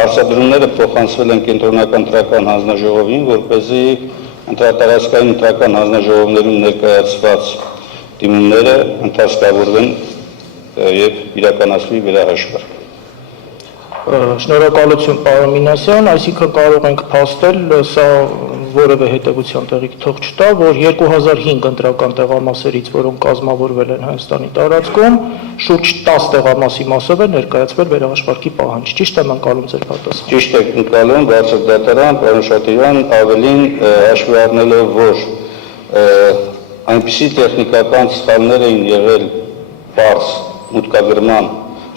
հարցադրումները փոխանցվել են կենտրոնական ընտրական հանձնաժողովին, որպեսզի ընտրատարածքային ընտրական հանձնաժողովներում ներկայացված դիմումները ընդհանրավորվեն եւ իրականացվի վերահաշվարկ։ Շնորհակալություն պարոն Մինասյան, այսինքն կարող ենք փաստել, սա որևէ հետևության տեղիք թող չտա, որ 2005 ընտրական տեղամասերից, որոնք կազմավորվել են Հայաստանի տարածքում, շուրջ 10 տեղամասի մասով է ներկայացվել վերահաշվարկի պահանջ։ Ճիշտ եմ ընկալում ձեր պատասխանը։ Ճիշտ եք ընկալում, բարձր դատարան, պարոն Շատիրյան, ավելին հաշվի առնելով, որ այնպիսի տեխնիկական սխալներ էին եղել բարձ մուտքագրման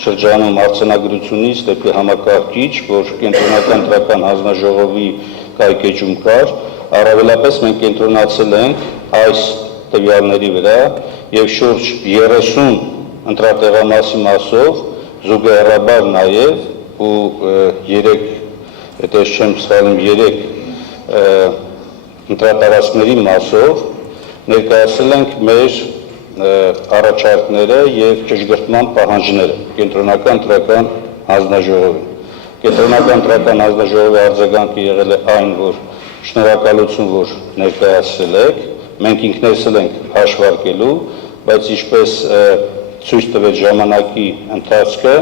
շրջանում արձանագրությունից դեպի համակարգիչ, որ կենտրոնական ընտրական հանձնաժողովի կայքեջում կար, առավելապես մենք կենտրոնացել ենք այս տվյալների վրա եւ շուրջ 30 ընտրատեղամասի մասով զուգահեռաբար նաեւ ու 3, եթե չեմ սխալվում, 3 ընտրատարածքների մասով ներկայացել ենք մեր առաջարկները եւ ճշգրտման պահանջները կենտրոնական ընտրական հանձնաժողովին։ Կենտրոնական ընտրական հանձնաժողովի արձագանքը եղել է այն, որ շնորհակալություն, որ ներկայացրել եք, մենք ինքներս ենք հաշվարկելու, բայց ինչպես ցույց տվեց ժամանակի ընթացքը,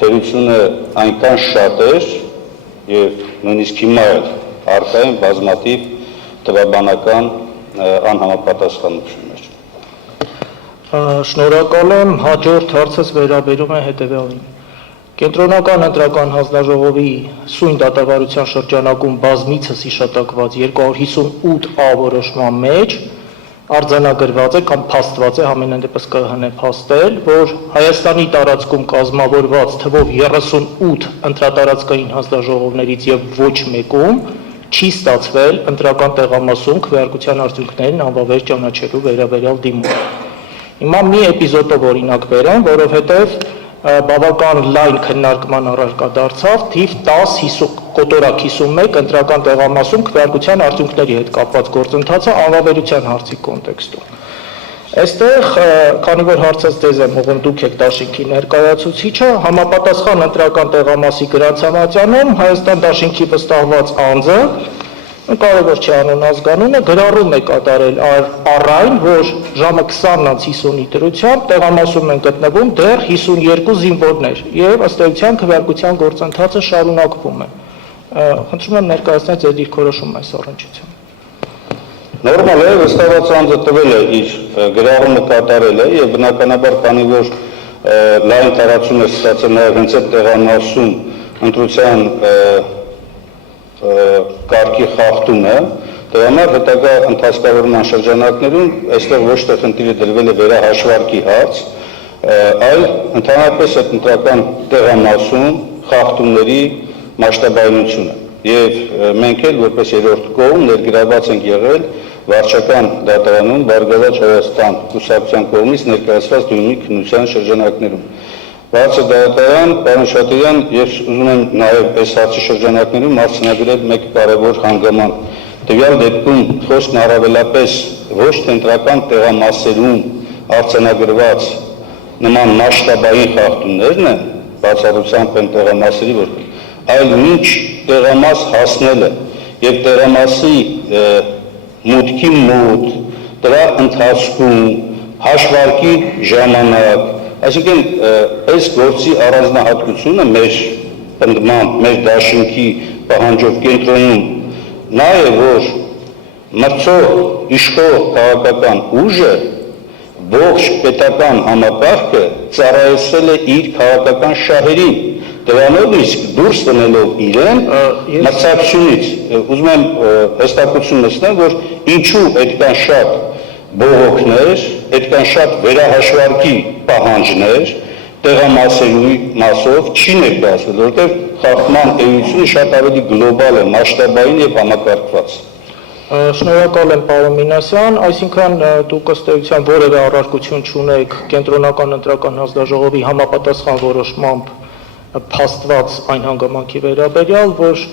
թերությունը այնքան շատ էր եւ նույնիսկ հիմա էլ առկա են բազմաթիվ տվաբանական անհամապատասխանություններ։ Շնորհակալ եմ, հաջորդ հարցս վերաբերում է հետևյալին։ Կենտրոնական ընտրական հանձնաժողովի սույն դատավարության շրջանակում բազմիցս հիշատակված 258A որոշման մեջ արձանագրված է կամ փաստված է, համենայն դեպս ԿՀՆ փաստել, որ Հայաստանի տարածքում կազմավորված թվով 38 ընտրատարածքային հանձնաժողովներից եւ ոչ մեկում չի ստացվել ընտրական տեղամասում քվեարկության արդյունքներն անվավեր ճանաչելու վերաբերյալ դիմում։ Հիմա մի էպիզոդով օրինակ բերեմ, որովհետև բավական լայն քննարկման առարկա դարձավ թիվ 10 կոտորակ 51 ընտրական տեղամասում քվեարկության արդյունքների հետ կապված գործընթացը անվավերության հարցի կոնտեքստում։ Այստեղ, քանի որ հարցս ձեզ եմ ուղղում, դուք եք դաշինքի ներկայացուցիչը, համապատասխան ընտրական տեղամասի գրացամատյանում Հայաստան դաշինքի վստահված անձը, կարևոր չի անուն ազգանունը, գրառում է կատարել առ որ ժամը 20:50-ի դրությամբ տեղամասում են գտնվում դեռ 52 զինվորներ եւ ըստ էության քվեարկության գործընթացը շարունակվում է։ Խնդրում եմ ներկայացնել ձեր դիրքորոշումը այս առնչությամբ։ Նորմալ է, վստահված անձը տվել է իր գրառումը կատարել է եւ բնականաբար քանի որ լայն տարածում է ստացել նաեւ հենց այդ տեղամասում ընտրության կարգի խախտումը, դրա համար հետագա ընթացքավորման շրջանակներում այստեղ ոչ թե խնդիրը դրվել է վերահաշվարկի հարց, այլ ընդհանրապես այդ ընտրական տեղամասում խախտումների մասշտաբայնությունը։ Եվ մենք էլ որպես երրորդ կողմ ներգրավված ենք եղել վարչական դատարանում Բարգավաճ Հայաստան կուսակցության կողմից ներկայացված դիմումի քննության շրջանակներում։ Բարձր դատարան, պարոն Շատիրյան, ես ուզում եմ նաև այս հարցի շրջանակներում արձանագրել մեկ կարևոր հանգաման։ Տվյալ դեպքում խոսքն առավելապես ոչ թե ընտրական տեղամասերում արձանագրված նման մասշտաբային խախտումներն են, բացառությամբ են տեղամասերի որ, այլ մինչ տեղամաս հասնելը եւ տեղամասի մուտքի մոտ, դրա ընթացքում, հաշվարկի ժամանակ, այսինքն այս գործի առանձնահատկությունը մեր պնդման, մեր դաշինքի պահանջով կենտրոնում նա է, որ մրցող իշխող քաղաքական ուժը ողջ պետական համակարգը ծառայեցրել է իր քաղաքական շահերին, դրանով իսկ դուրս տնելով իրեն մրցակցությունից, ուզում եմ հստակություն նստեմ, որ ինչու այդքան շատ բողոքներ, այդքան շատ վերահաշվարկի պահանջներ տեղամասերի մասով չի ներկայացվել, որտեղ խախտման էությունը շատ ավելի գլոբալ է, մասշտաբային եւ համակարգված։ Շնորհակալ եմ պարոն Մինասյան, այսինքն դուք ըստ էության որևէ առարկություն չունեք կենտրոնական ընտրական հանձնաժողովի համապատասխան որոշմամբ փաստված այն հանգամանքի վերաբերյալ, որ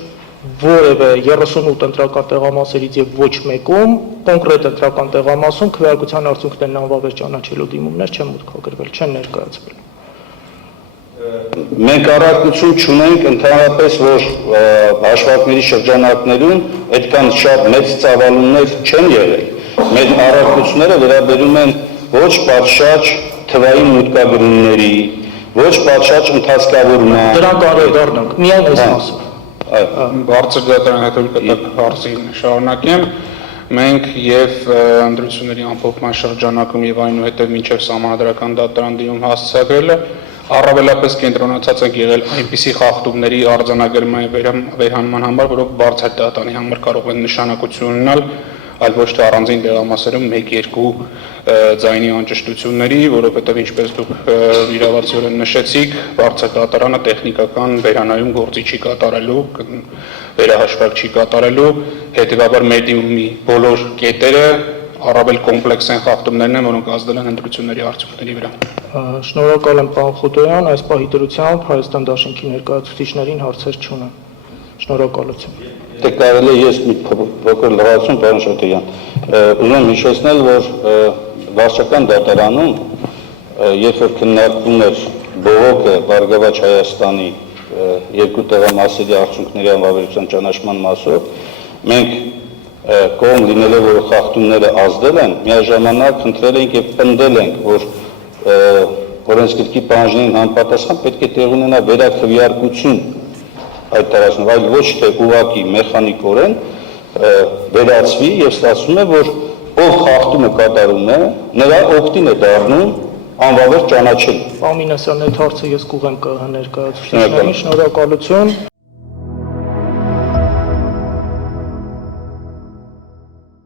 որևէ 38 ընտրական տեղամասերից եւ ոչ մեկում կոնկրետ ընտրական տեղամասում քվեարկության արդյունքներն անվավեր ճանաչելու դիմումներ չեն մուտքագրվել, չեն ներկայացվել։ մենք առարկություն չունենք ընդհանրապես, որ հաշվարկների շրջանակներում այդքան շատ մեծ ծավալումներ չեն եղել։ Մեր առարկությունները վերաբերում են ոչ պատշաճ թվային մուտքագրումների, ոչ պատշաճ ընթացքավորման։ Դրանք անդրադառնանք, միայն այս մասով։ Բարձր դատարանի հետո հարցին շարունակեմ։ Մենք եւ ընտրությունների ամփոփման շրջանակում եւ այնուհետեւ մինչեւ սահմանադրական դատարան հասցրելը առավելապես կենտրոնացած են եղել այնպիսի խախտումների արձանագրման վերահանման համար, որոնք բարձր դատարանի համար կարող են նշանակություն ունենալ, այլ ոչ թե առանձին տեղամասերում 1-2 ձայնի անճշտությունների, որովհետև ինչպես դուք իրավացիորեն նշեցիք, բարձր դատարանը տեխնիկական վերանայում գործի չի կատարելու, վերահաշվարկ չի կատարելու, հետևաբար մեդիումի բոլոր կետերը առավել կոմպլեքս են խախտումներն են, որոնք ազդել են ընտրությունների արդյունքների վրա։ Շնորհակալ եմ պարոն Խուտոյան, այս պահի դրությամբ Հայաստան Դաշնքի ներկայացուցիչներին հարցեր չունեմ։ Շնորհակալություն։ Դե կարելի է ես մի փոքր լրացում, պարոն Շատոյան, ուզում եմ հիշեցնել, որ վարչական դատարանում, երբ որ քննարկվում էր բողոքը Բարգավաճ Հայաստանի երկու տեղամասերի արդյունքների անվավերության ճանաչման մասով, մենք կողմ լինելով, որ խախտումները ազդել են, միաժամանակ խնդրել ենք եւ պնդել ենք, որ օրենսգրքի պահանջներին համապատասխան պետք է տեղ ունենա վերաքվեարկություն այդ տարածքով, այլ ոչ թե ուղղակի մեխանիկորեն վերացվի եւ ստացվում է, որ ով խախտումը կատարում է, նրա օգտին է դառնում անվավեր ճանաչել։ Պարոն Մինասյան, այդ հարցը ես կուղեմ ԿՀ ներկայացուցիչներին, շնորհակալություն։